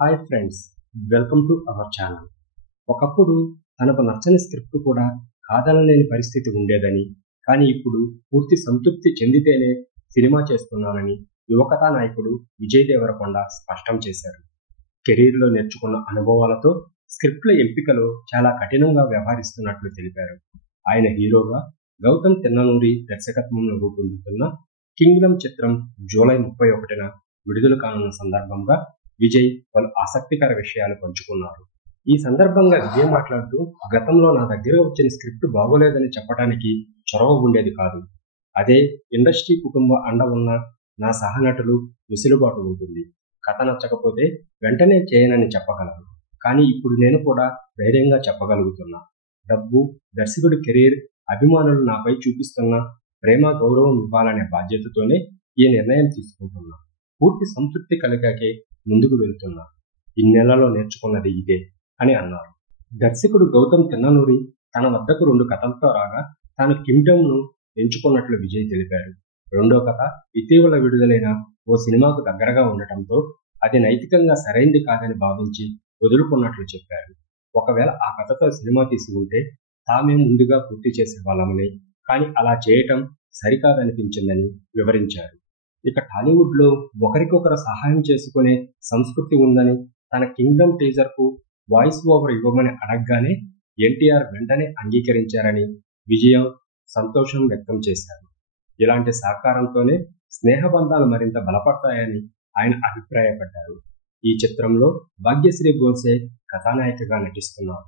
Hi friends, welcome to our channel. ఒకప్పుడు తనకు నచ్చని స్క్రిప్ట్ కూడా కాదనలేని పరిస్థితి ఉండేదని, కానీ ఇప్పుడు పూర్తి సంతృప్తి చెందితేనే సినిమా చేస్తున్నానని యువ కథానాయకుడు విజయ్ దేవరకొండ స్పష్టం చేశారు. కెరీర్లో నేర్చుకున్న అనుభవాలతో స్క్రిప్ట్ల ఎంపికలో చాలా కఠినంగా వ్యవహరిస్తున్నట్లు తెలిపారు. ఆయన హీరోగా గౌతమ్ తిన్ననూరి దర్శకత్వంలో రూపొందుతున్న కింగ్డమ్ చిత్రం జూలై 31న విడుదల కానున్న సందర్భంగా విజయ్ పలు ఆసక్తికర విషయాలు పంచుకున్నారు. ఈ సందర్భంగా విజయ్ మాట్లాడుతూ, గతంలో నా దగ్గర వచ్చిన స్క్రిప్ట్ బాగోలేదని చెప్పడానికి చొరవ ఉండేది కాదు. అదే ఇండస్ట్రీ కుటుంబ అండ ఉన్న నా సహనటులు వెసులుబాటు ఉంటుంది. కథ నచ్చకపోతే వెంటనే చేయనని చెప్పగలను. కానీ ఇప్పుడు నేను కూడా ధైర్యంగా చెప్పగలుగుతున్నా. డబ్బు, దర్శకుడి కెరీర్, అభిమానులు నాపై చూపిస్తున్న ప్రేమ గౌరవం ఇవ్వాలనే బాధ్యతతోనే ఈ నిర్ణయం తీసుకుంటున్నా. పూర్తి సంతృప్తి కలిగాకే ముందుకు వెళ్తున్నా. ఇన్నేళ్లలో నేర్చుకున్నది ఇదే అని అన్నారు. దర్శకుడు గౌతమ్ తిన్ననూరి తన వద్దకు 2 కథలతో రాగా తాను కింగ్డమ్ను ఎంచుకున్నట్లు విజయ్ తెలిపారు. రెండో కథ ఇటీవల విడుదలైన ఓ సినిమాకు దగ్గరగా ఉండటంతో అది నైతికంగా సరైంది కాదని భావించి వదులుకున్నట్లు చెప్పారు. ఒకవేళ ఆ కథతో సినిమా తీసి ఉంటే తామే ముందుగా పూర్తి చేసేవాళ్ళమని, కానీ అలా చేయటం సరికాదనిపించిందని వివరించారు. ఇక టాలీవుడ్లో ఒకరికొకరు సహాయం చేసుకునే సంస్కృతి ఉందని, తన కింగ్డమ్ టీజర్కు వాయిస్ ఓవర్ ఇవ్వమని అడగగానే ఎన్టీఆర్ వెంటనే అంగీకరించారని విజయం సంతోషం వ్యక్తం చేశారు. ఇలాంటి సహకారంతోనే స్నేహబంధాలు మరింత బలపడతాయని ఆయన అభిప్రాయపడ్డారు. ఈ చిత్రంలో భాగ్యశ్రీ గోన్సే కథానాయికగా నటిస్తున్నారు.